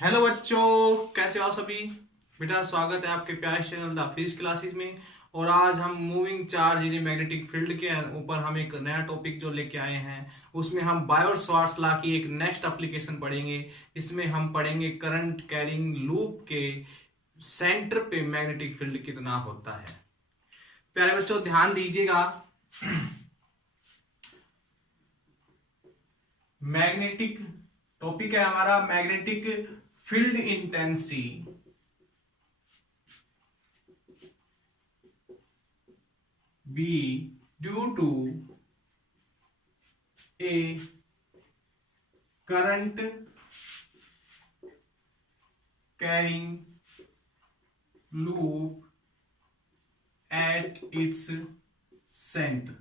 Hello बच्चों, कैसे हो आप सभी। बेटा स्वागत है आपके प्यारे चैनल द फिजिक्स क्लासेस में। और आज हम moving charge in magnetic field के ऊपर हम एक नया टॉपिक जो लेके आए हैं, उसमें हम बायोट-सावर्ट्स लॉ की एक नेक्स्ट एप्लीकेशन पढ़ेंगे। इसमें हम पढ़ेंगे करंट कैरिंग लूप के सेंटर पे मैग्नेटिक फील्ड कितना होता है। प्यारे बच्चों ध्यान दीजिएगा, मैग्नेटिक टॉपिक है हमारा magnetic field intensity B due to a current carrying loop at its centre.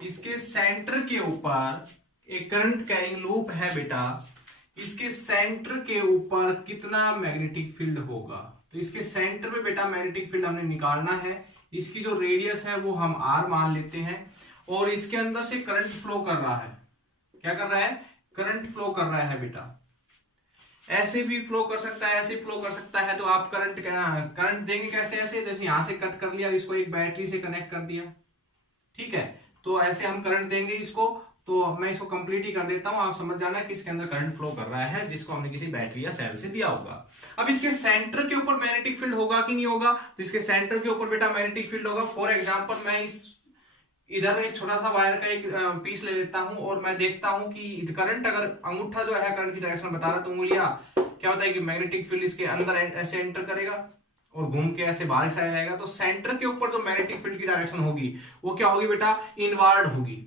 इसके सेंटर के ऊपर एक करंट कैरिंग लूप है बेटा, इसके सेंटर के ऊपर कितना मैग्नेटिक फील्ड होगा। तो इसके सेंटर पे बेटा मैग्नेटिक फील्ड हमने निकालना है। इसकी जो रेडियस है वो हम r मान लेते हैं और इसके अंदर से करंट फ्लो कर रहा है। क्या कर रहा है? करंट फ्लो कर रहा है बेटा। ऐसे भी फ्लो कर सकता है, ऐसे फ्लो कर सकता है। तो आप करंट देंगे कैसे? ऐसे जैसे यहां से कट कर लिया और इसको एक बैटरी से कनेक्ट कर दिया, ठीक है। तो ऐसे हम करंट देंगे इसको। तो मैं इसको कंप्लीट ही कर देता हूं, आप समझ जाना कि इसके अंदर करंट फ्लो कर रहा है जिसको हमने किसी बैटरी या सेल से दिया होगा। अब इसके सेंटर के ऊपर मैग्नेटिक फील्ड होगा कि नहीं होगा? तो इसके सेंटर के ऊपर बेटा मैग्नेटिक फील्ड होगा। फॉर एग्जांपल मैं इस इधर एक छोटा सा वायर का एक पीस ले लेता हूं और मैं देखता हूं कि करंट, अगर अंगूठा जो है करंट की डायरेक्शन बता रहा है, तो उंगलियां क्या होता है कि मैग्नेटिक फील्ड इसके अंदर ऐसे एंटर करेगा और घूम के ऐसे बाहर की साइड आएगा। तो सेंटर के ऊपर जो मैग्नेटिक फील्ड की डायरेक्शन होगी वो क्या होगी बेटा? इनवर्ड होगी।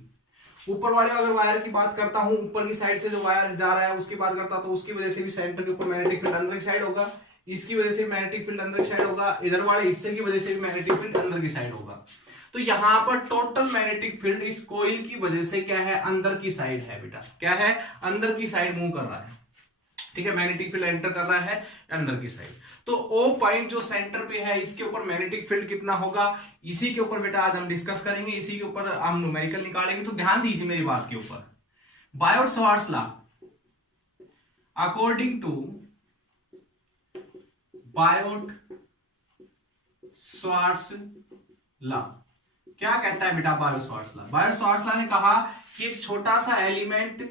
ऊपर वाले अगर वायर की बात करता हूं, ऊपर की साइड से जो वायर जा रहा है उसकी बात करता, तो उसकी वजह से भी सेंटर के ऊपर मैग्नेटिक फील्ड अंदर की साइड होगा। इसकी वजह से मैग्नेटिक फील्ड अंदर की साइड होगा। इधर वाले हिस्से की वजह से भी मैग्नेटिक फील्ड अंदर की साइड होगा। तो यहां पर टोटल मैग्नेटिक फील्ड इस कोइल की वजह से क्या है? अंदर की साइड है बेटा। क्या है? अंदर की साइड मूव कर रहा है, ठीक है। मैग्नेटिक फील्ड एंटर कर रहा है अंदर की साइड। तो ओ पॉइंट जो सेंटर पे है, इसके ऊपर मैग्नेटिक फील्ड कितना होगा, इसी के ऊपर बेटा आज हम डिस्कस करेंगे। इसी के ऊपर हम न्यूमेरिकल निकालेंगे। तो ध्यान दीजिए मेरी बात के ऊपर। Biot Savart's law, according to Biot Savart's law क्या कहता है बेटा? बायोट-सावर्ट्स लॉ, बायोट-सावर्ट्स लॉ ने कहा कि एक छोटा सा एलिमेंट,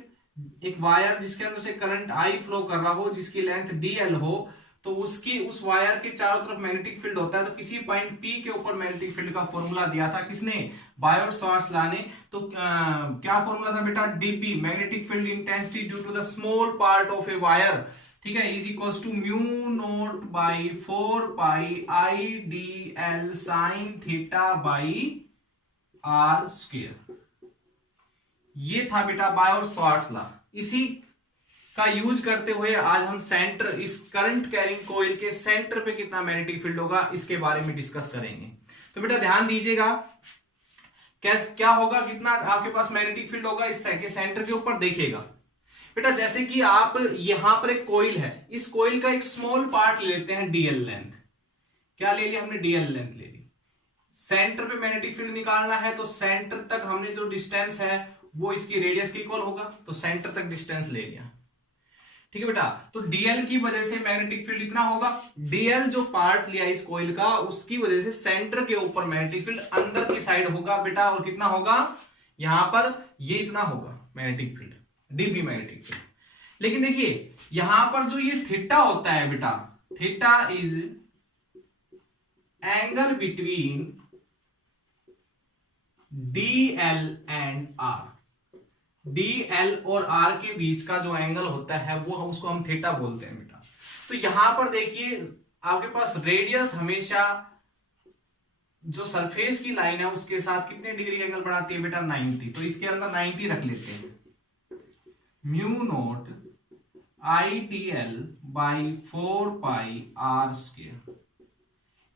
एक वायर जिसके अंदर से करंट आई फ्लो कर रहा हो, जिसकी लेंथ dl हो, तो उसकी उस वायर के चारों तरफ मैग्नेटिक फील्ड होता है। तो किसी पॉइंट P के ऊपर मैग्नेटिक फील्ड का फॉर्मूला दिया था किसने? बायोट-सावर्ट्स लॉ ने। तो क्या फॉर्मूला था बेटा? dp magnetic field intensity due to the small part of a wire, ठीक है, is equal to mu naught by 4 pi I d l sine theta by r square. ये था बेटा बायोट-सावर्ट्स लॉ। इसी का यूज करते हुए आज हम सेंटर, इस करंट कैरिंग कोइल के सेंटर पे कितना मैग्नेटिक फील्ड होगा इसके बारे में डिस्कस करेंगे। तो बेटा ध्यान दीजिएगा, क्या होगा, कितना आपके पास मैग्नेटिक फील्ड होगा इस सेंटर के ऊपर। देखिएगा बेटा, जैसे कि आप यहां पर एक कोइल है, इस कोइल का एक स्मॉल पार्ट ले लेते हैं डीएल लेंथ। क्या ले लिया हमने? डीएल लेंथ ले ली। सेंटर पे मैग्नेटिक फील्ड निकालना है, तो सेंटर तक हमने जो डिस्टेंस है वो इसकी रेडियस के इक्वल होगा। तो सेंटर तक डिस्टेंस ले लिया, ठीक है बेटा। तो डीएल की वजह से मैग्नेटिक फील्ड इतना होगा। डीएल जो पार्ट लिया इस कोइल का, उसकी वजह से सेंटर के ऊपर मैग्नेटिक फील्ड अंदर की साइड होगा बेटा। और कितना होगा? यहां पर ये इतना होगा magnetic field, dB magnetic field. लेकिन देखिए यहां पर जो ये थीटा होता है बेटा, theta is angle between d l and r. D l और आर के बीच का जो एंगल होता है वो उसको हम थीटा बोलते हैं बेटा। तो यहां पर देखिए आपके पास रेडियस हमेशा जो सरफेस की लाइन है उसके साथ कितने डिग्री एंगल बनाती है बेटा? 90। तो इसके अंदर 90 रख लेते हैं। Mu naught I t l by 4 pi r square,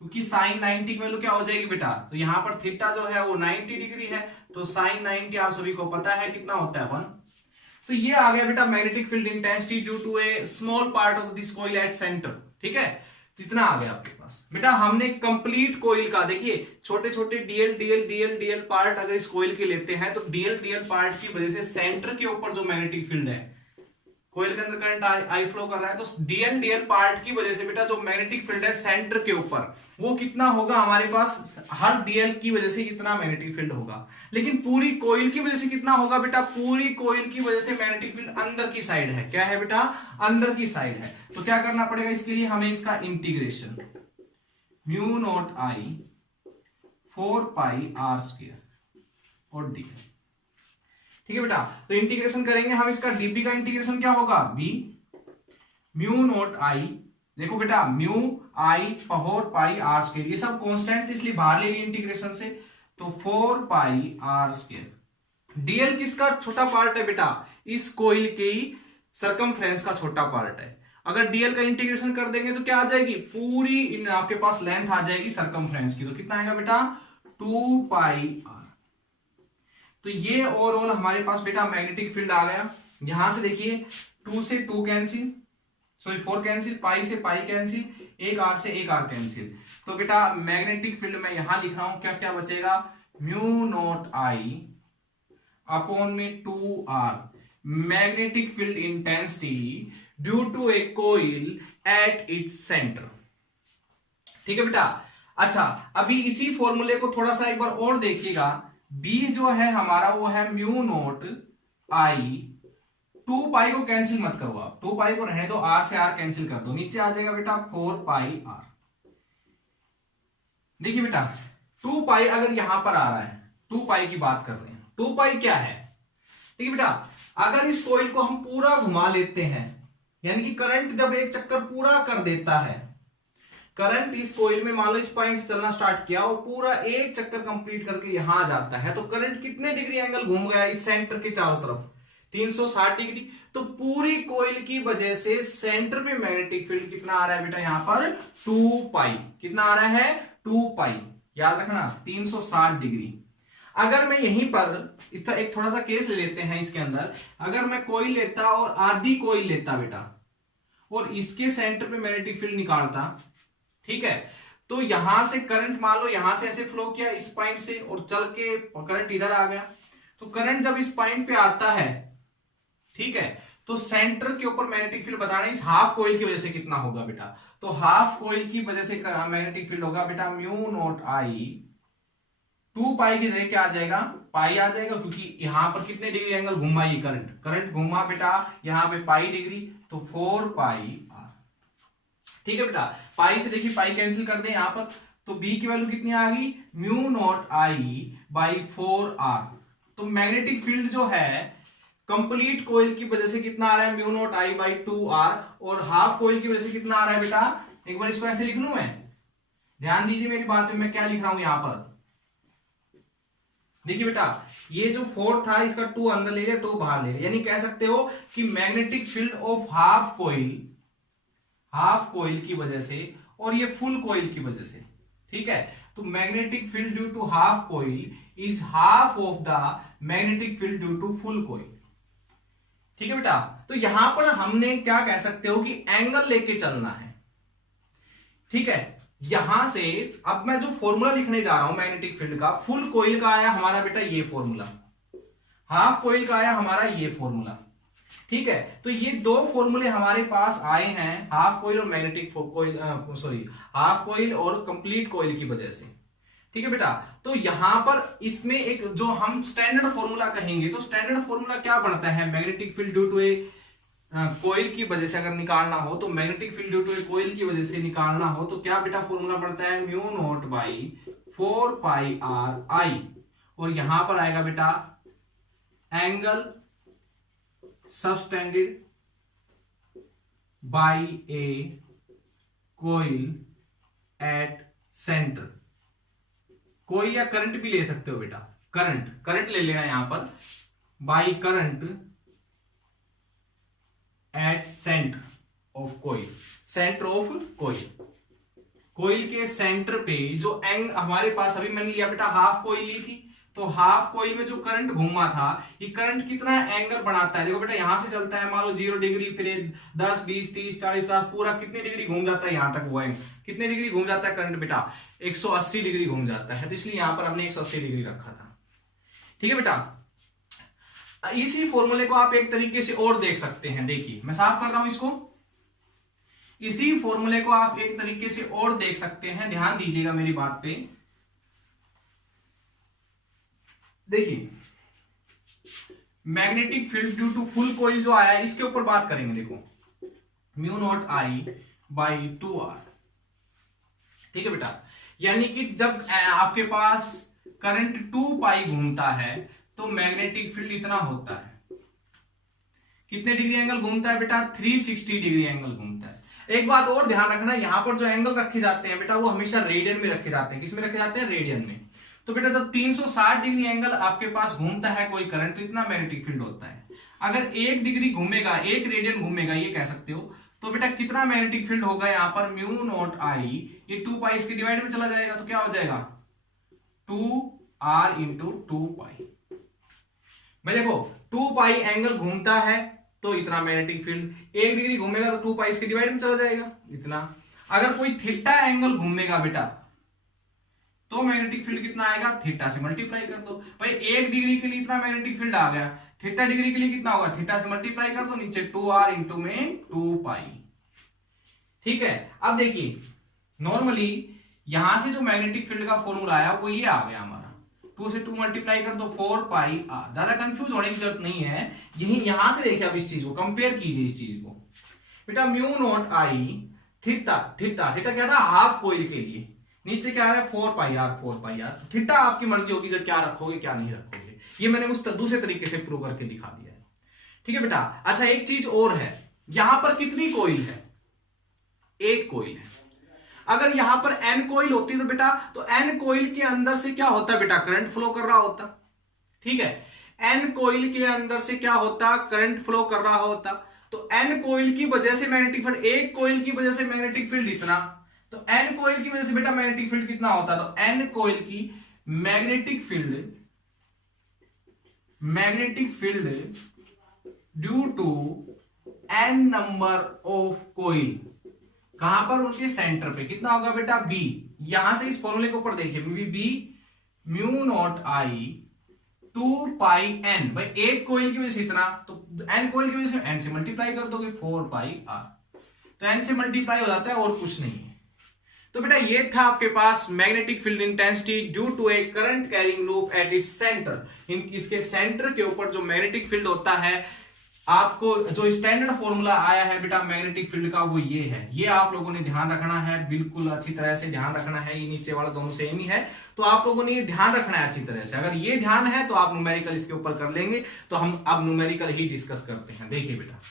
क्योंकि साइन 90 की वैल्यू क्या हो जाएगी बेटा? तो यहां पर थीटा जो है वो 90 डिग्री है, तो साइन 90 आप सभी को पता है कितना होता है? 1। तो ये आ गया बेटा magnetic field intensity due to a small part of this coil at centre, ठीक है। तो इतना आ गया आपके पास बेटा। हमने कंप्लीट कॉइल का, देखिए छोटे छोटे DL DL DL DL part अगर इस कॉइल के लेते हैं, तो डीएल डीएल पार्ट की वजह से सेंटर के ऊपर जो मैग्नेटिक फील्ड है कोयल के अंदर करंट आई फ्लो कर रहा है, तो डीएल पार्ट की वजह से बेटा जो मैग्नेटिक फील्ड है सेंटर के ऊपर वो कितना होगा हमारे पास, हर डीएल की वजह से कितना मैग्नेटिक फील्ड होगा। लेकिन पूरी कोयल की वजह से कितना होगा बेटा, पूरी कोयल की वजह से मैग्नेटिक फील्ड अंदर की साइड है। क्या है बेटा, अंदर की साइड है। तो क्या करना पड़ेगा इसके लिए, हमें इसका integration mu naught I 4 pi r square और डी। ठीक है बेटा, तो इंटीग्रेशन करेंगे हम, इसका डीपी का इंटीग्रेशन क्या होगा, बी म्यू नॉट आई, देखो बेटा mu I 4 pi r square, ये सब कांस्टेंट थे इसलिए बाहर ले लिए इंटीग्रेशन से, तो 4 पाई आर स्क्वायर। डीएल किसका छोटा पार्ट है बेटा, इस कोइल के सरकमफ्रेंस का छोटा पार्ट है। अगर डीएल का इंटीग्रेशन कर देंगे तो क्या आ जाएगी, पूरी आपके पास लेंथ आ जाएगी सरकमफ्रेंस की। तो कितना आएगा बेटा, 2 पाई आर। तो ये ओवरऑल हमारे पास बेटा मैग्नेटिक फील्ड आ गया। यहां से देखिए 2 से 2 कैंसिल, सॉरी 4 कैंसिल, पाई से पाई कैंसिल, एक आर से एक आर कैंसिल। तो बेटा मैग्नेटिक फील्ड में यहां लिख रहा हूं, क्या क्या बचेगा, म्यू नॉट आई अपॉन में 2 r magnetic field intensity due to a coil at its centre. ठीक है बेटा। अच्छा, अभी इसी फॉर्मूले को थोड़ा सा एक बार और देखिएगा। बी जो है हमारा वो है म्यू नॉट आई, 2 पाई को कैंसिल मत करो आप, 2 पाई को रहने दो, आर से आर कैंसिल कर दो, नीचे आ जाएगा बेटा 4 पाई आर। देखिए बेटा 2 पाई अगर यहां पर आ रहा है, 2 पाई की बात कर रहे हैं, 2 पाई क्या है, देखिए बेटा अगर इस कॉइल को हम पूरा घुमा लेते हैं, यानी कि करंट जब एक चक्कर पूरा कर देता है, करंट इस कोइल में मान लो इस पॉइंट से चलना स्टार्ट किया और पूरा एक चक्कर कंप्लीट करके यहां आ जाता है, तो करंट कितने डिग्री एंगल घूम गया इस सेंटर के चारों तरफ, 360 डिग्री। तो पूरी कोइल की वजह से सेंटर पे मैग्नेटिक फील्ड कितना आ रहा है बेटा, यहां पर 2 पाई, कितना आ रहा है 2 पाई, याद रखना 360 डिग्री। अगर मैं यहीं पर इसका एक थोड़ा सा केस ले लेते हैं इसके अंदर, अगर मैं कोइल लेता और आधी कोइल लेता बेटा और इसके सेंटर पे मैग्नेटिक फील्ड निकालता, ठीक है, तो यहां से करंट मान लो यहां से ऐसे फ्लो किया इस पॉइंट से और चल के करंट इधर आ गया, तो करंट जब इस पॉइंट पे आता है, ठीक है, तो सेंटर के ऊपर मैग्नेटिक फील्ड बताना इस हाफ कोइल की वजह से कितना होगा बेटा, तो हाफ कोइल की वजह से मैग्नेटिक फील्ड होगा बेटा म्यू नॉट आई, 2 पाई की जगह क्या आ जाएगा, पाई आ जाएगा, क्योंकि यहां पर कितने डिग्री एंगल घुमा ये करंट घुमा बेटा यहां पे पाई डिग्री, तो 4 पाई आर। ठीक है बेटा, पाई से देखिए पाई कैंसिल कर दें यहां पर, तो बी की वैल्यू कितनी आ गई, mu naught I by 4 r. तो मैग्नेटिक फील्ड जो है कंप्लीट कोइल की वजह से कितना आ रहा है, mu naught I by 2 r, और हाफ कोइल की वजह से कितना आ रहा है बेटा, एक बार इसको ऐसे लिख लूं मैं, ध्यान दीजिए मेरी बात में, मैं क्या लिख रहा हूं यहां पर, देखिए बेटा ये जो 4 था इसका 2 अंदर ले लिया, 2 बाहर ले लिया, यानी कह सकते हो कि magnetic field of half coil की वजह से और ये फुल कोइल की वजह से, ठीक है, तो magnetic field due to half coil is half of the magnetic field due to full coil. ठीक है बेटा, तो यहां पर हमने क्या कह सकते हो कि एंगल लेके चलना है। ठीक है, यहां से अब मैं जो फॉर्मूला लिखने जा रहा हूं मैग्नेटिक फील्ड का, फुल कोइल का आया हमारा बेटा ये फॉर्मूला, हाफ कोइल का आया हमारा ये फॉर्मूला। ठीक है, तो ये 2 फॉर्मूले हमारे पास आए हैं हाफ कोइल और magnetic coil, sorry half coil और कंप्लीट कोइल की वजह से। ठीक है बेटा, तो यहां पर इसमें एक जो हम स्टैंडर्ड फॉर्मूला कहेंगे, तो स्टैंडर्ड फॉर्मूला क्या बनता है, magnetic field due to a coil की वजह से अगर निकालना हो, तो magnetic field due to a coil की वजह से निकालना हो, तो क्या बेटा फॉर्मूला बनता है, mu naught by 4 pi r I, और यहां पर आएगा बेटा angle subtended by a coil at centre. कोई या करंट भी ले सकते हो बेटा, करंट ले लेना यहां पर, by current at centre of coil, centre of coil के सेंटर पे जो एंग हमारे पास अभी मैंने लिया बेटा हाफ कोइल ली थी, तो हाफ कोइल में जो करंट घूमा था, ये करंट कितना एंगल बनाता है, देखो बेटा यहां से चलता है मान लो 0 डिग्री, फिर 10 20 30 40 50 पूरा कितने डिग्री घूम जाता है यहां तक, वो एंगल कितने डिग्री घूम जाता है करंट बेटा, 180 डिग्री घूम जाता है, तो इसलिए यहां पर हमने 180 डिग्री रखा था। ठीक है बेटा, इसी फॉर्मूले को आप एक तरीके से और देख सकते हैं, देखिए मैं साफ कर रहा हूं इसको। इसी फॉर्मूले को आप एक तरीके से और देख सकते हैं, ध्यान दीजिएगा मेरी बात पे। देखिए magnetic field due to full coil जो आया है इसके ऊपर बात करेंगे। देखो mu naught I by 2r, ठीक है बेटा। यानी कि जब आपके पास करंट 2 पाई घूमता है तो मैग्नेटिक फील्ड इतना होता है। कितने डिग्री एंगल घूमता है बेटा? 360 डिग्री एंगल घूमता है। एक बात और ध्यान रखना, यहां पर जो एंगल रखे जाते हैं बेटा वो हमेशा रेडियन में रखे जाते हैं। किस में रखे जाते हैं? रेडियन में। तो बेटा जब 360 डिग्री एंगल आपके पास घूमता है कोई करंट तो इतना मैग्नेटिक फील्ड होता है। अगर 1 डिग्री घूमेगा, 1 रेडियन घूमेगा, ये कह सकते हो, तो बेटा कितना मैग्नेटिक फील्ड होगा यहाँ पर? म्यू नॉट आई, ये 2 पाई इसके डिवाइड में चला जाएगा तो क्या हो जाएगा? 2r इंटू 2 पाई। भाई देखो 2 पाई एंगल घूमता है तो इतना मैग्नेटिक फील्ड, 1 डिग्री घूमेगा तो 2 पाई इसके डिवाइड में चला जाएगा इतना। अगर कोई थीटा एंगल घूमेगा बेटा तो मैग्नेटिक फील्ड कितना आएगा? थीटा से मल्टीप्लाई कर दो। भाई 1 डिग्री के लिए इतना मैग्नेटिक फील्ड आ गया, थीटा डिग्री के लिए कितना होगा? थीटा से मल्टीप्लाई कर दो, नीचे 2r इंटू में 2 पाई। ठीक है, अब देखिए नॉर्मली यहां से जो मैग्नेटिक फील्ड का फॉर्मूला आया वो ये आ गया हमारा, 2 से 2 मल्टीप्लाई कर दो 4 पाई r। ज्यादा कंफ्यूज होने की जरूरत नहीं है, यहां से देखिए अब इस चीज को कंपेयर कीजिए। इस चीज को बेटा mu naught I theta, theta theta क्या था? हाफ कोइल के लिए, नीचे क्या है? 4 पाई r, 4 पाई r। थीटा आपकी मर्जी होगी जब क्या रखोगे क्या नहीं रखोगे, ये मैंने उस दूसरे तरीके से प्रूव करके दिखा दिया है। ठीक है बेटा। अच्छा एक चीज और है, यहां पर कितनी कोइल है? 1 कोइल है। अगर यहां पर n कोइल होती तो बेटा, तो n कोइल के अंदर से क्या होता बेटा? करंट फ्लो कर रहा होता। ठीक है, n कोइल के अंदर से क्या होता? करंट फ्लो कर रहा होता। तो n कोइल की वजह से मैग्नेटिक फील्ड, 1 कोइल की वजह से मैग्नेटिक फील्ड इतना, तो n कोइल की वजह से बेटा मैग्नेटिक फील्ड कितना होता? तो n कोइल की magnetic field due to n number of coil, कहां पर? उनके सेंटर पे कितना होगा बेटा? b। यहां से इस फॉर्मूले के ऊपर देखिए, b म्यू नॉट आई 2 पाई n। भाई 1 कोइल की वजह से इतना, तो n कोइल की वजह से n से मल्टीप्लाई कर दोगे 4 पाई r, तो n से मल्टीप्लाई हो जाता है और कुछ नहीं है। तो बेटा ये था आपके पास magnetic field intensity due to a current carrying loop at its centre. इसके सेंटर के ऊपर जो मैग्नेटिक फील्ड होता है, आपको जो स्टैंडर्ड फॉर्मूला आया है बेटा मैग्नेटिक फील्ड का वो ये है। ये आप लोगों ने ध्यान रखना है, बिल्कुल अच्छी तरह से ध्यान रखना है। ये नीचे वाला दोनों सेम ही है, तो आप लोगों ने ये ध्यान रखना है अच्छी तरह से। अगर ये ध्यान है तो आप न्यूमेरिकल इसके ऊपर कर लेंगे। तो हम अब न्यूमेरिकल ही डिस्कस करते हैं। देखिए बेटा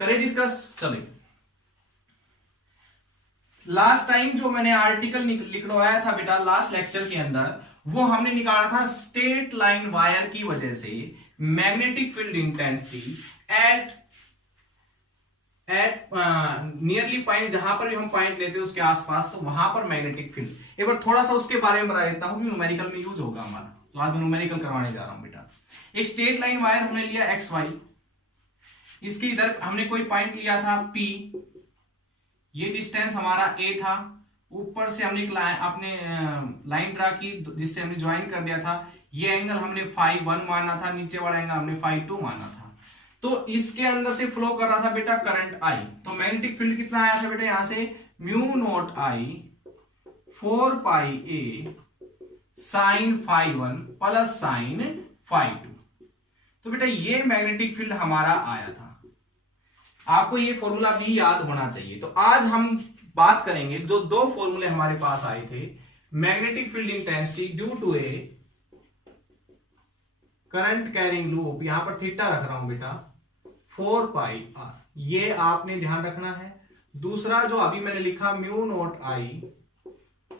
करें डिस्कस। चलिए लास्ट टाइम जो मैंने आर्टिकल लिखवाया था बेटा लास्ट लेक्चर के अंदर, वो हमने निकाला था स्ट्रेट लाइन वायर की वजह से magnetic field intensity at nearly point, जहां पर भी हम पॉइंट लेते हैं उसके आसपास, तो वहां पर मैग्नेटिक फील्ड। एक बार थोड़ा सा उसके बारे में बता देता हूं कि न्यूमेरिकल में यूज होगा हमारा। तो आज मैं न्यूमेरिकल करवाने जा रहा हूं बेटा। एक स्ट्रेट लाइन वायर हमने लिया एक्स वाई, इसके इधर हमने कोई पॉइंट लिया था P, ये डिस्टेंस हमारा a था। ऊपर से हमने अपने लाइन ड्रा की जिससे हमने ज्वाइन कर दिया था। ये एंगल हमने phi 1 माना था, नीचे वाला एंगल हमने phi 2 माना था। तो इसके अंदर से फ्लो कर रहा था बेटा करंट I। तो मैग्नेटिक फील्ड कितना आया था बेटा? यहां से mu naught I 4 pi a sine phi 1 plus sine phi 2। तो बेटा ये मैग्नेटिक फील्ड हमारा आया था। आपको ये फॉर्मूला भी याद होना चाहिए। तो आज हम बात करेंगे जो 2 फॉर्मूले हमारे पास आए थे, magnetic field intensity due to a current carrying loop, यहां पर थीटा रख रहा हूं बेटा 4 पाई r, ये आपने ध्यान रखना है। दूसरा जो अभी मैंने लिखा mu naught I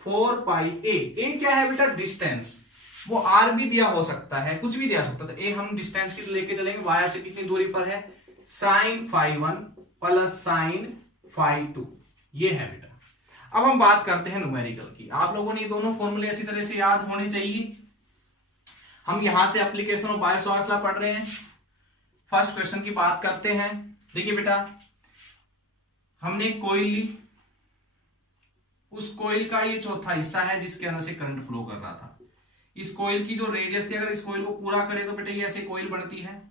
4 pi a क्या है बेटा? डिस्टेंस। वो r भी दिया हो सकता है, कुछ भी दिया सकता है। a हम डिस्टेंस की लेके चलेंगे, वायर से कितनी दूरी पर है? Sine phi 1 plus sine phi 2, ये है बेटा। अब हम बात करते हैं न्यूमेरिकल की। आप लोगों ने ये दोनों फॉर्मूले अच्छी तरह से याद होने चाहिए। हम यहां से एप्लीकेशन ऑफ बायो-सवार्ट्स लॉ पढ़ रहे हैं। फर्स्ट क्वेश्चन की बात करते हैं। देखिए बेटा हमने कोइल ली, उस कोइल का ये चौथा हिस्सा है जिसके अंदर से करंट फ्लो कर रहा था। इस कोइल की जो रेडियस थी, अगर इस कोइल को पूरा करें तो बेटा ये ऐसे कोइल बनती है।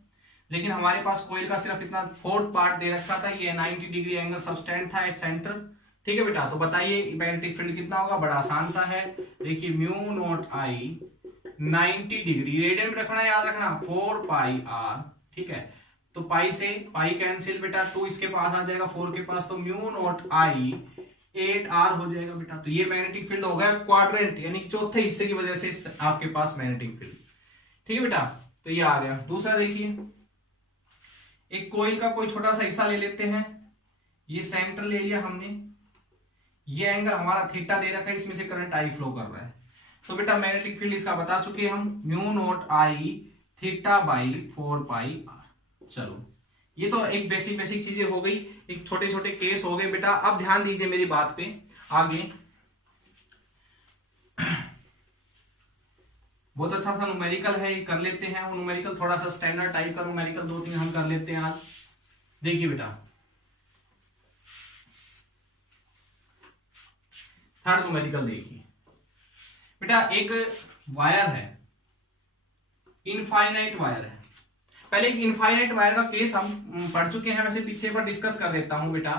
लेकिन हमारे पास कोयल का सिर्फ इतना फोर्थ पार्ट दे रखा था, ये 90 डिग्री एंगल सबस्टेंड था एट सेंटर। ठीक है बेटा, तो बताइए मैग्नेटिक फील्ड कितना होगा, बड़ा आसान सा है। देखिए म्यू नॉट आई 90 डिग्री, रेडियन में रखना, याद रखना 4 पाई आर। ठीक है, तो पाई से पाई कैंसिल बेटा, 2 इसके पास आ जाएगा 4 के पास, तो म्यू नॉट आई 8 आर हो जाएगा बेटा। तो ये मैग्नेटिक फील्ड हो गया क्वाड्रेंट, यानी चौथे हिस्से की वजह से आपके पास मैग्नेटिक फील्ड। ठीक है बेटा, तो ये आ गया। दूसरा देखिए, एक कोयल का कोई छोटा सा हिस्सा ले लेते हैं, ये सेंटर ले लिया हमने, ये एंगल हमारा थीटा दे रखा है, इसमें से करंट आई फ्लो कर रहा है। तो बेटा मैग्नेटिक फील्ड इसका बता चुके हम, mu naught I theta by 4 pi R. चलो ये तो एक बेसिक चीजें हो गई, एक छोटे छोटे केस हो गए बेटा। अब ध्यान दीजिए मेरी बात पे, आगे बहुत अच्छा सा न्यूमेरिकल है, ये कर लेते हैं। वो न्यूमेरिकल थोड़ा सा स्टैंडर्ड टाइप का न्यूमेरिकल 2-3 हम कर लेते हैं आज। देखिए बेटा, थर्ड न्यूमेरिकल देखिए बेटा, एक वायर है, इनफाइनाइट वायर है। पहले एक इनफाइनाइट वायर का केस हम पढ़ चुके हैं, वैसे पीछे पर डिस्कस कर देता हूं बेटा।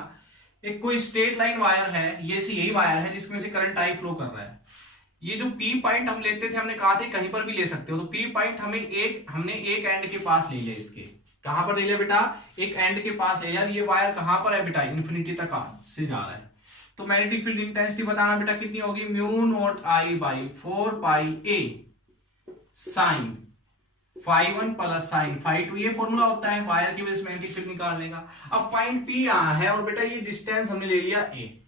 एक कोई स्ट्रेट लाइन वायर है, ये यही वायर है जिसमें से करंट आई फ्लो कर रहा है। ये जो पी पॉइंट हम लेते थे, हमने कहा था कहीं पर भी ले सकते हो, तो पी पॉइंट हमने एक एंड के पास ले लिया। इसके कहां पर ले लिया बेटा, एक एंड के पास ले लिया। ये वायर कहां पर है बेटा, इन्फिनिटी तक से जा रहा है। तो मैग्नेटिक फील्ड इंटेंसिटी बताना बेटा कितनी होगी, mu naught I by 4 pi A sine φ1 plus sine φ2, ये फॉर्मूला होता है वायर की वजह से मैग्नेटिक फील्ड निकालने का। अब पॉइंट पी यहां है और बेटा ये डिस्टेंस हमने ले लिया ए,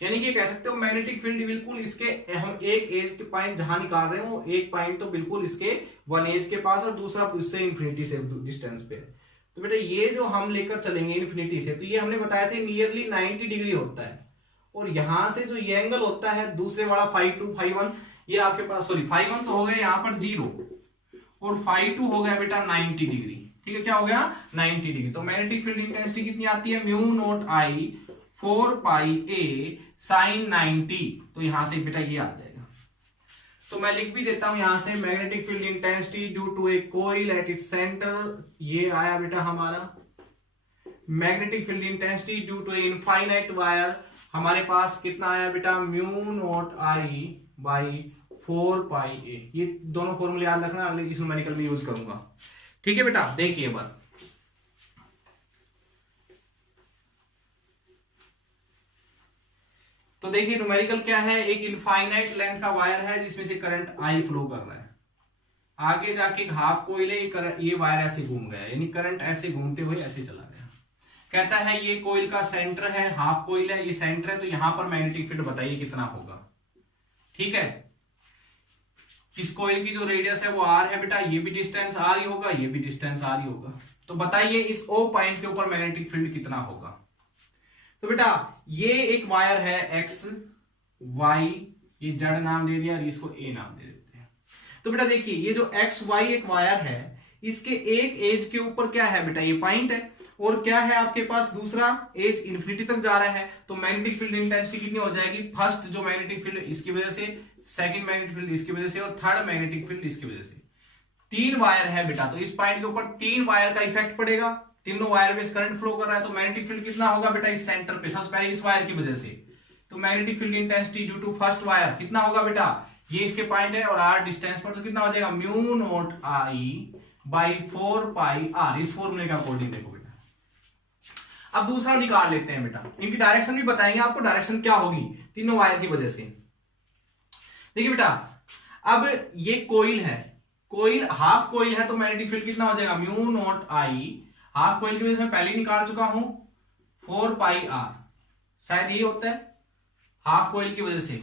यानी कि कह सकते हो मैग्नेटिक फील्ड बिल्कुल इसके, हम एक एज के पॉइंट जहां निकाल रहे हो, एक पॉइंट तो बिल्कुल इसके 1 एज के पास और दूसरा उससे इंफिनिटी से डिस्टेंस पे। तो बेटा ये जो हम लेकर चलेंगे इंफिनिटी से, तो ये हमने बताया था नियरली 90 डिग्री होता है, और यहां से जो ये एंगल होता है दूसरे वाला φ2 φ1, ये आपके पास सॉरी φ1 तो हो गया यहाँ पर 0 और φ2 हो गया बेटा 90 डिग्री। ठीक है, क्या हो गया 90 डिग्री। तो मैग्नेटिक फील्ड इंटेंसिटी कितनी आती है, mu naught I 4 pi A sign 90। तो यहां से बेटा ये आ जाएगा, तो मैं लिख भी देता हूं यहां से, magnetic field intensity due to a coil at its centre, ये आया बेटा हमारा। Magnetic field intensity due to a infinite wire, हमारे पास कितना आया बेटा, mu naught I by 4 pi A. ये दोनों फॉर्मूले याद रखना, अगले इस न्यूमेरिकल में यूज करूंगा। ठीक है बेटा, देखिए बात, तो देखिए न्यूमेरिकल क्या है, एक इनफाइनाइट लेंथ का वायर है जिसमें से करंट आई फ्लो कर रहा है। आगे जाके एक हाफ कोइल है, ये वायर ऐसे घूम गया, यानी करंट ऐसे घूमते हुए ऐसे चला गया। कहता है ये कोइल का सेंटर है, हाफ कोइल है, ये सेंटर है, तो यहां पर मैग्नेटिक फील्ड बताइए कितना होगा। ठीक है, इस कोइल की जो रेडियस है वो आर है बेटा, ये भी डिस्टेंस आर ही होगा, ये भी डिस्टेंस आर ही होगा। तो बताइए इस ओ पॉइंट के ऊपर मैग्नेटिक फील्ड कितना होगा। तो बेटा ये एक वायर है एक्स वाई, ये जेड नाम दे दिया और इसको ए नाम दे देते हैं। तो बेटा देखिए ये जो एक्स वाई एक वायर है, इसके एक एज के ऊपर क्या है बेटा, ये पॉइंट है, और क्या है आपके पास दूसरा एज इन्फिनिटी तक जा रहा है। तो मैग्नेटिक फील्ड इंटेंसिटी कितनी हो जाएगी, फर्स्ट जो मैग्नेटिक फील्ड इसकी वजह से, सेकंड मैग्नेटिक फील्ड इसकी वजह से, और थर्ड मैग्नेटिक फील्ड इसकी वजह से। 3 वायर है बेटा, तो इस पॉइंट के ऊपर 3 वायर का इफेक्ट पड़ेगा, तीनों वायर में करंट फ्लो कर रहा है। तो मैग्नेटिक फील्ड कितना होगा बेटा इस सेंटर पे, सबसे पहले इस वायर की वजह से। तो magnetic field intensity due to first wire कितना होगा बेटा, ये इसके पॉइंट है और आर डिस्टेंस पर, तो कितना हो जाएगा, mu naught I by 4 pi R. इस फॉर्मूले का अकॉर्डिंग देखो बेटा। अब दूसरा निकाल लेते हैं बेटा, इनकी डायरेक्शन भी बताएंगे आपको, डायरेक्शन क्या होगी तीनों वायर की वजह से। देखिए बेटा, अब ये कोइल है, कोइल हाफ कोइल है, तो मैग्नेटिक फील्ड कितना हो जाएगा, म्यू नॉट आई, हाफ कोइल की वजह से मैं पहले ही निकाल चुका हूं 4 पाई आर, शायद यही होता है हाफ कोइल की वजह से,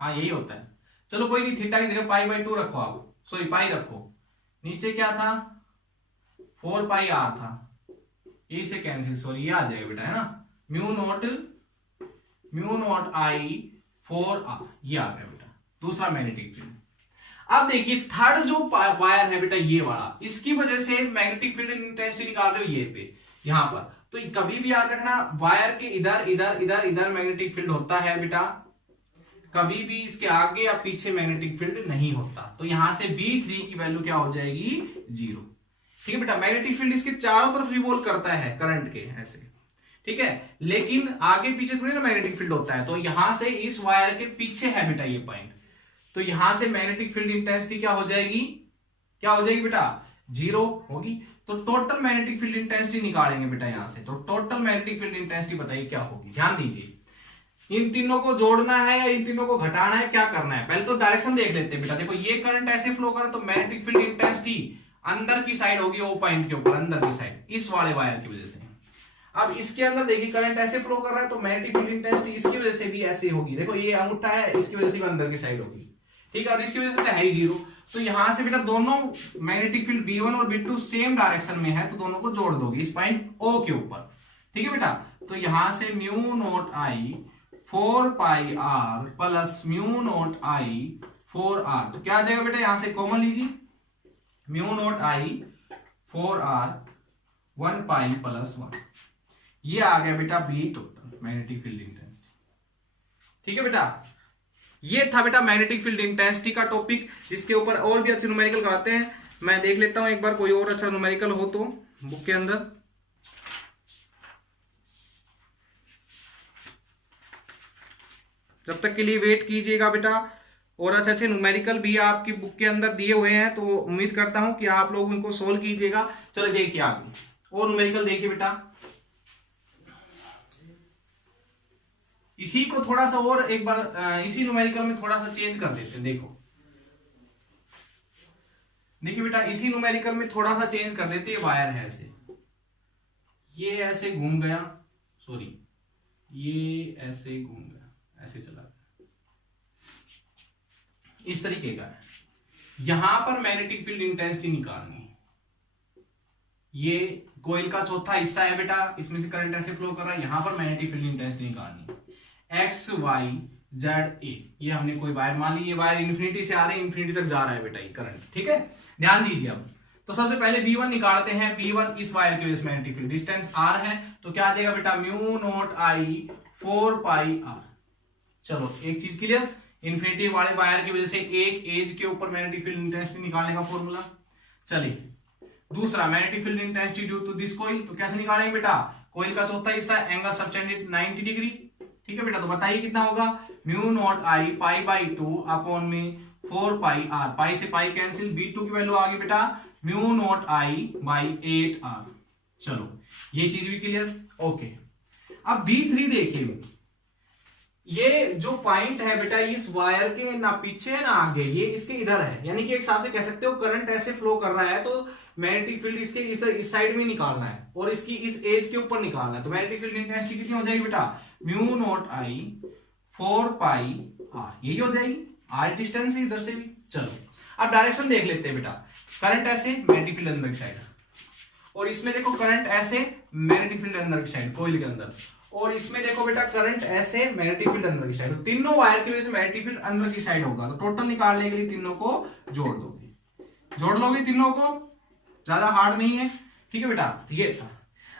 हाँ यही होता है। चलो कोई नहीं, थीटा की जगह पाई बाई 2 रखो आप, सॉरी पाई रखो, नीचे क्या था 4 पाई आर था, ये से कैंसिल, सॉरी ये आ जाएगा बेटा, है ना, म्यू नॉट आई 4 आर, ये आ गया बेटा दूसरा मैग्नेटिक फील्ड। अब देखिए थर्ड जो वायर है बेटा ये वाला, इसकी वजह से मैग्नेटिक फील्ड इंटेंसिटी निकाल रहे हो ये पे, यहां पर। तो कभी भी याद रखना वायर के इधर इधर इधर इधर मैग्नेटिक फील्ड होता है बेटा, कभी भी इसके आगे या पीछे मैग्नेटिक फील्ड नहीं होता। तो यहां से V3 की वैल्यू क्या हो जाएगी 0, ठीक है बेटा, मैग्नेटिक फील्ड इसके चारों तरफ रिवॉल्व करता है करंट के ऐसे, ठीक है, लेकिन आगे पीछे थोड़ी ना मैग्नेटिक फील्ड होता है। तो यहां से इस वायर के पीछे है बेटा ये पॉइंट, तो यहां से मैग्नेटिक फील्ड इंटेंसिटी क्या हो जाएगी, क्या हो जाएगी बेटा, 0 होगी। तो टोटल मैग्नेटिक फील्ड इंटेंसिटी निकालेंगे बेटा यहां से, तो टोटल मैग्नेटिक फील्ड इंटेंसिटी बताइए क्या होगी। ध्यान दीजिए, इन तीनों को जोड़ना है या इन तीनों को घटाना है, क्या करना है, पहले तो डायरेक्शन देख लेते हैं बेटा। देखो ये करंट ऐसे फ्लो कर रहा है, तो मैग्नेटिक फील्ड इंटेंसिटी अंदर की साइड होगी, वो पॉइंट के ऊपर अंदर की साइड, इस वाले वायर की वजह से। अब इसके अंदर देखिए करंट ऐसे फ्लो कर रहा है, तो मैग्नेटिक फील्ड इंटेंसिटी इसकी वजह से भी ऐसे होगी। देखो ये अंगूठा है, इसकी वजह से भी अंदर की साइड होगी, ठीक है, और इसकी वजह से है ही 0। तो यहां से बेटा दोनों मैग्नेटिक फील्ड B1 और B2 सेम डायरेक्शन में है, तो दोनों को जोड़ दोगे इस पॉइंट O के ऊपर, ठीक है बेटा। तो यहां से mu naught I 4 pi R plus mu naught I 4R, तो क्या आ जाएगा बेटा, यहां से कॉमन लीजिए, mu naught I 4R 1 pi plus 1, ये आ गया बेटा B total magnetic field intensity, ठीक है बेटा। ये था बेटा मैग्नेटिक फील्ड इंटेंसिटी का टॉपिक, जिसके ऊपर और भी अच्छे न्यूमेरिकल कराते हैं। मैं देख लेता हूं एक बार कोई और अच्छा न्यूमेरिकल हो तो बुक के अंदर। जब तक के लिए वेट कीजिएगा बेटा, और अच्छे अच्छे न्यूमेरिकल भी आपकी बुक के अंदर दिए हुए हैं, तो उम्मीद करता हूं कि आप लोग उनको सोल्व कीजिएगा। चलो देखिए आगे और न्यूमेरिकल देखिए बेटा, इसी को थोड़ा सा और एक बार इसी न्यूमेरिकल में थोड़ा सा चेंज कर देते हैं। देखो देखिए बेटा, इसी न्यूमेरिकल में थोड़ा सा चेंज कर देते हैं। वायर है ऐसे, ये ऐसे घूम गया, सॉरी ये ऐसे घूम गया, ऐसे चला गया, इस तरीके का है। यहां पर मैग्नेटिक फील्ड इंटेंसिटी निकालनी है। ये कोइल का चौथा हिस्सा है बेटा, इसमें से करंट ऐसे फ्लो कर रहा है, यहां पर मैग्नेटिक फील्ड इंटेंसिटी निकालनी है। एक्स वाई जेड ए, ये हमने कोई वायर मान ली, ये वायर इन्फिनिटी से आ रही है, इन्फिनिटी तक जा रहा है बेटा ये करंट, ठीक है। ध्यान दीजिए अब, तो सबसे पहले B1 निकालते हैं। B1 इस वायर की वजह से मैग्नेटिक फील्ड, डिस्टेंस R है, तो क्या आ जाएगा बेटा, mu naught I 4 pi R। चलो एक चीज क्लियर, इन्फिनिटी वाले वायर की वजह से एक एज के ऊपर मैग्नेटिक फील्ड इंटेंसिटी निकालने का फॉर्मूला। चलिए दूसरा, magnetic field intensity due to this coil, तो कैसे निकालेंगे बेटा, कोइल का चौथा हिस्सा, एंगल सबटेंडेड 90 डिग्री, ठीक है बेटा। तो बताइए कितना होगा, mu naught I pi by 2 upon में 4 पाई R, पाई से पाई कैंसिल, B2 की वैल्यू आ गई बेटा mu naught I by 8R। चलो ये चीज भी क्लियर, ओके। अब B3 देखिए, ये जो पॉइंट है बेटा, इस वायर के ना पीछे ना आगे, ये इसके इधर है, यानी कि एक हिसाब से कह सकते हो करंट ऐसे फ्लो कर रहा है, तो मैग्नेटिक फील्ड इसके इस साइड में निकालना है और इसकी इस एज के ऊपर निकालना है। तो मैग्नेटिक फील्ड इंटेंसिटी कितनी हो जाएगी बेटा, mu naught I 4 pi R, यही हो जाएगी, R डिस्टेंस है इधर से भी। चलो अब डायरेक्शन देख लेते हैं बेटा, करंट ऐसे, मैग्नेटिक फील्ड अंदर की साइड, और इसमें देखो करंट ऐसे, मैग्नेटिक फील्ड अंदर की साइड कोइल के अंदर, और इसमें देखो बेटा करंट ऐसे, मैग्नेटिक फील्ड अंदर की साइड। तो तीनों वायर की वजह से मैग्नेटिक फील्ड अंदर की साइड होगा, तो टोटल निकालने के लिए तीनों को जोड़ दोगे, जोड़ लोगे तीनों को, ज्यादा हार्ड नहीं है, ठीक है बेटा। तो ये था।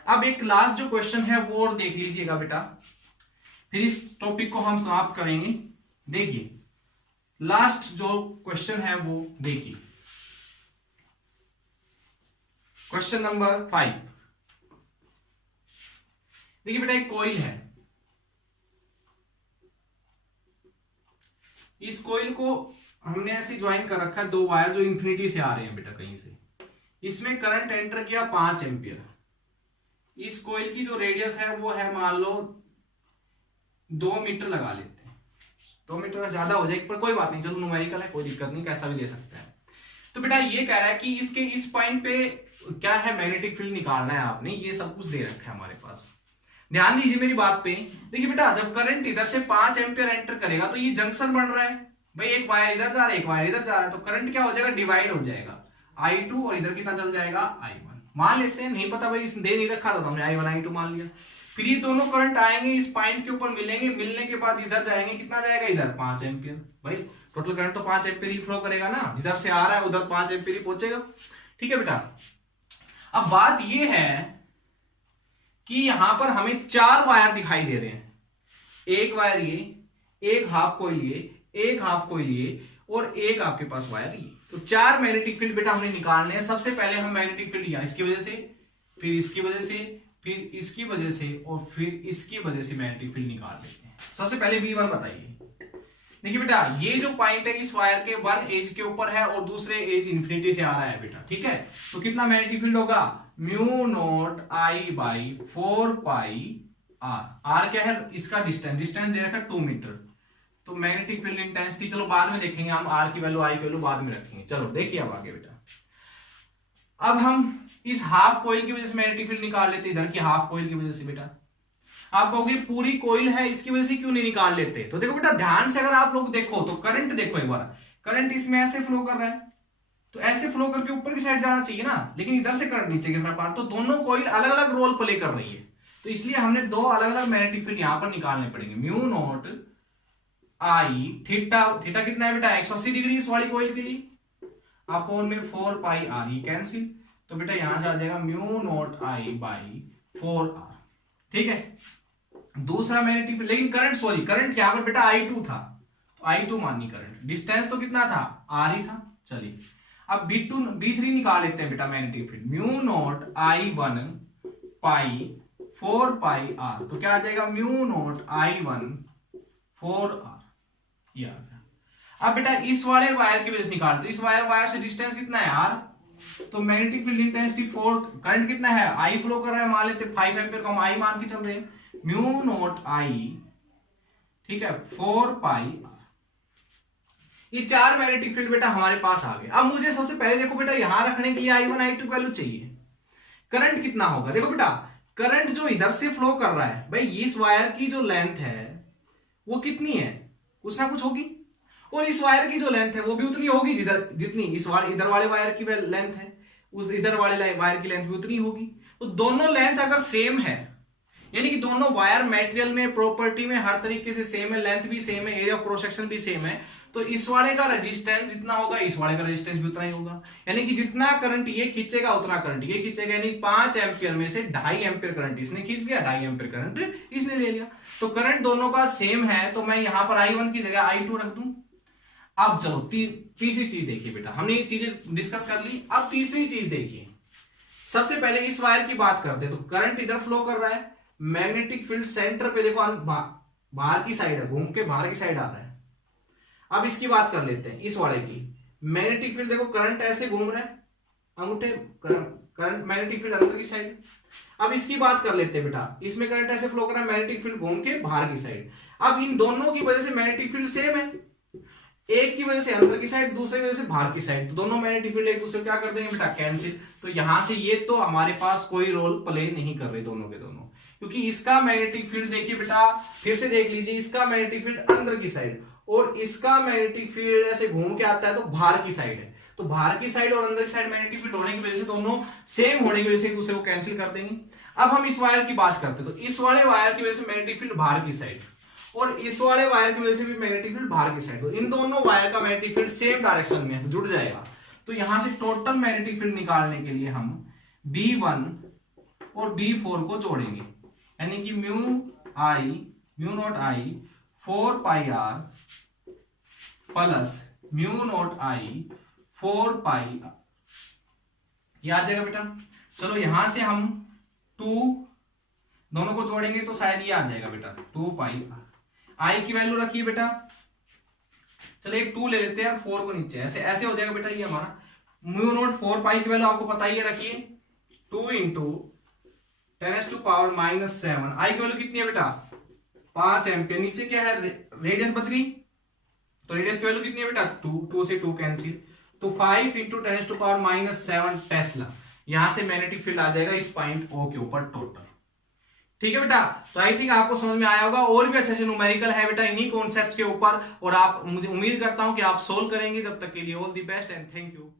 अब एक लास्ट जो क्वेश्चन है वो और देख लीजिएगा बेटा, फिर इस टॉपिक को हम समाप्त करेंगे। देखिए लास्ट जो क्वेश्चन है वो देखिए, क्वेश्चन नंबर 5। देखिए बेटा, एक कॉइल है, इस कॉइल को हमने ऐसे ज्वाइन कर रखा है, दो वायर जो इंफिनिटी से आ रहे हैं बेटा कहीं से, इसमें करंट एंटर किया 5 एम्पियर। इस कॉइल की जो रेडियस है वो है मान लो 2 मीटर लगा लेते हैं, 2 मीटर ज्यादा हो जाएगी पर कोई बात नहीं, चलो न्यूमेरिकल है, कोई दिक्कत नहीं, कैसा भी ले सकते हैं। तो बेटा ये कह रहा है कि इसके इस पॉइंट पे क्या है, मैग्नेटिक फील्ड निकालना है आपने, ये सब कुछ दे रखा है हमारे पास। ध्यान दीजिए मेरी बात पे, देखिए बेटा जब करंट इधर से 5 एम्पियर एंटर करेगा तो ये जंक्शन बन रहा है भाई, एक वायर इधर जा रहा है, एक वायर इधर जा रहा है, तो करंट क्या हो जाएगा, डिवाइड हो जाएगा, I2 और इधर कितना चल जाएगा, I1 मान लेते हैं, नहीं पता भाई दे नहीं रखा था तो हमने I1 I2 मान लिया। फिर ये दोनों करंट आएंगे इस पॉइंट के ऊपर मिलेंगे, मिलने के बाद इधर जाएंगे, कितना जाएगा इधर 5 एम्पियर, भाई टोटल करंट तो 5 एम्पियर ही फ्लो करेगा ना, जिधर से आ रहा है उधर 5 एम्पियर ही पहुंचेगा, ठीक है बेटा। अब बात ये है कि यहां पर हमें 4 वायर दिखाई दे रहे हैं, एक वायर ये, एक हाफ कोइल ये, एक हाफ कोइल ये, और एक आपके पास वायर ये, तो 4 मैग्नेटिक फील्ड बेटा हमने निकालने हैं। सबसे पहले हम मैग्नेटिक फील्ड यहाँ इसकी वजह से, फिर इसकी वजह से, फिर इसकी वजह से और फिर इसकी वजह से मैग्नेटिक फील्ड निकाल लेते हैं। सबसे पहले V1 बताइए। देखिए बेटा ये जो पॉइंट है इस वायर के वन एज के ऊपर है और दूसरे एज इंफिनिटी से आ रहा है बेटा, ठीक है। तो कितना मैग्नेटिक फील्ड होगा, mu naught I by 4 pi R. R क्या है, इसका डिस्टेंस, डिस्टेंस दे रखा है 2 मीटर। तो मैग्नेटिक फील्ड इंटेंसिटी चलो बाद में देखेंगे हम, आर की वैल्यू आई की वैल्यू बाद में रखेंगे। चलो देखिए अब आगे बेटा, अब हम इस हाफ कॉइल की वजह से मैग्नेटिक फील्ड निकाल लेते, इधर की हाफ कॉइल की वजह से बेटा। आप कहोगे पूरी कॉइल है इसकी वजह से क्यों नहीं निकाल लेते, तो देखो बेटा ध्यान से अगर आप लोग देखो तो करंट देखो एक बार, करंट इसमें ऐसे फ्लो कर रहा है, तो ऐसे फ्लो करके ऊपर की साइड जाना चाहिए ना, लेकिन इधर से करंट नीचे की तरफ आ, तो दोनों कॉइल अलग अलग रोल प्ले कर रही है। तो इसलिए हमने दो अलग अलग मैग्नेटिक फील्ड यहां पर निकालने पड़ेंगे। Mu naught I theta, theta कितना है बेटा 180 डिग्री इस वाली कॉइल के लिए, अपॉन में 4 पाई आर, ये कैंसिल। तो बेटा यहां से आ जाएगा mu naught I by 4 R, ठीक है। दूसरा मैग्नेटिक फील्ड, लेकिन करंट सॉरी करंट यहां पर बेटा I2 था, तो I2 माननी करंट, डिस्टेंस तो कितना था R ही था। चलिए अब B2 B3 निकाल लेते हैं बेटा magnetic field, mu naught I1 pi 4 pi R, तो क्या आ जाएगा म्यू नॉट I1 4R, ये आ गया। अब बेटा इस वाले वायर की वजह से निकालते, तो इस वायर से डिस्टेंस कितना है R, तो मैग्नेटिक फील्ड इंटेंसिटी 4, करंट कितना है I फ्लो कर रहा है, मान लेते 5 एम्पीयर का हम I मान के चल रहे हैं, म्यू नॉट आई, ठीक है 4 पाई आर। ये 4 मैग्नेटिक फील्ड बेटा हमारे पास आ गए। अब मुझे सबसे पहले देखो बेटा यहां रखने के लिए I1 I2 वैल्यू चाहिए। करंट कितना होगा, देखो बेटा करंट जो इधर से फ्लो कर रहा है भाई, इस वायर की जो लेंथ है वो कितनी है, कुछ ना कुछ होगी, और इस वायर की जो लेंथ है वो भी उतनी होगी जितनी इस इधर वाले वायर की लेंथ है, उस इधर वाले वायर की लेंथ भी उतनी होगी। तो दोनों लेंथ अगर सेम है, यानी कि दोनों वायर मटेरियल में प्रॉपर्टी में हर तरीके से सेम है, लेंथ भी सेम है, एरिया ऑफ क्रॉस सेक्शन भी सेम है, तो इस वाले का रेजिस्टेंस जितना होगा इस वाले का रेजिस्टेंस भी उतना ही होगा। यानी कि जितना करंट ये खींचेगा उतना करंट ये खींचेगा, यानी 5 एम्पियर में से 2.5 एम्पियर करंट इसने खींच लिया, 2.5 एम्पियर करंट इसने ले लिया। तो करंट दोनों का सेम है, तो मैं यहां पर I1 की जगह I2 रख दूं। अब चलो तीसरी चीज देखिए बेटा, हमने ये चीजें डिस्कस कर ली। अब तीसरी चीज देखिए, सबसे पहले इस वायर की बात करते हैं, तो करंट इधर फ्लो कर रहा है, मैग्नेटिक फील्ड सेंटर पे देखो बाहर की साइड है, घूम के बाहर की साइड आ रहा है। अब इसकी बात कर लेते हैं, इस वाले की मैग्नेटिक फील्ड देखो, करंट ऐसे घूम रहा है, अंगूठे करंट मैग्नेटिक फील्ड अंदर की साइड। अब इसकी बात कर लेते हैं बेटा, इसमें करंट ऐसे फ्लो कर रहा है, मैग्नेटिक फील्ड घूम के बाहर की साइड। अब इन दोनों की वजह से मैग्नेटिक फील्ड सेम है, एक की वजह से अंदर की साइड, दूसरे की वजह से बाहर की साइड, तो दोनों मैग्नेटिक फील्ड एक दूसरे को क्या कर देंगे बेटा कैंसिल। तो यहां से ये तो हमारे पास कोई रोल प्ले नहीं कर रहे दोनों के दोनों, क्योंकि इसका मैग्नेटिक फील्ड देखिए बेटा, फिर से देख लीजिए, इसका मैग्नेटिक फील्ड अंदर की साइड और इसका मैग्नेटिक फील्ड ऐसे घूम के आता है तो बाहर की साइड है। तो बाहर की साइड और अंदर की साइड मैग्नेटिक फील्ड होने की वजह से दोनों सेम होने की वजह से एक दूसरे को कैंसिल कर देंगे। अब हम इस वायर की बात करते हैं, तो इस वाले वायर की वजह से मैग्नेटिक फील्ड बाहर की साइड और इस वाले वायर की वजह से भी मैग्नेटिक फील्ड बाहर की साइड, तो इन दोनों वायर का मैग्नेटिक फील्ड सेम डायरेक्शन में जुड़ जाएगा। तो यहां से टोटल मैग्नेटिक फील्ड निकालने के लिए हम B1 और B4 को जोड़ेंगे, यानी कि mu naught I 4 pi R plus mu naught I 4 pi R, ये आ जाएगा बेटा। चलो यहां से हम 2 दोनों को जोड़ेंगे तो शायद ये आ जाएगा बेटा 2 पाई आर। आई की वैल्यू रखिए बेटा, चलो एक 2 ले लेते हैं, 4 को नीचे ऐसे ऐसे हो जाएगा बेटा। ये हमारा म्यू नॉट 4 पाई की वैल्यू आपको पता ही है, रखिए 2 इंटू 10⁻⁻7। आई की वैल्यू कितनी है बेटा 5 एम्पियर। नीचे क्या है रेडियस बच गई, तो रेडियस की वैल्यू कितनी है बेटा 2 से 2 कैंसिल, तो 5 इंटू 10⁻⁻7 टेस्ला। यहां से मैग्नेटिक फील्ड आ जाएगा इस पॉइंट O के ऊपर टोटल। ठीक है बेटा, तो आई थिंक आपको समझ में आया होगा। और भी अच्छे न्यूमेरिकल है बेटा इन्हीं कॉन्सेप्ट्स के ऊपर, और आप मुझे उम्मीद करता हूं कि आप सोल्व करेंगे। जब तक के लिए all the best and thank you.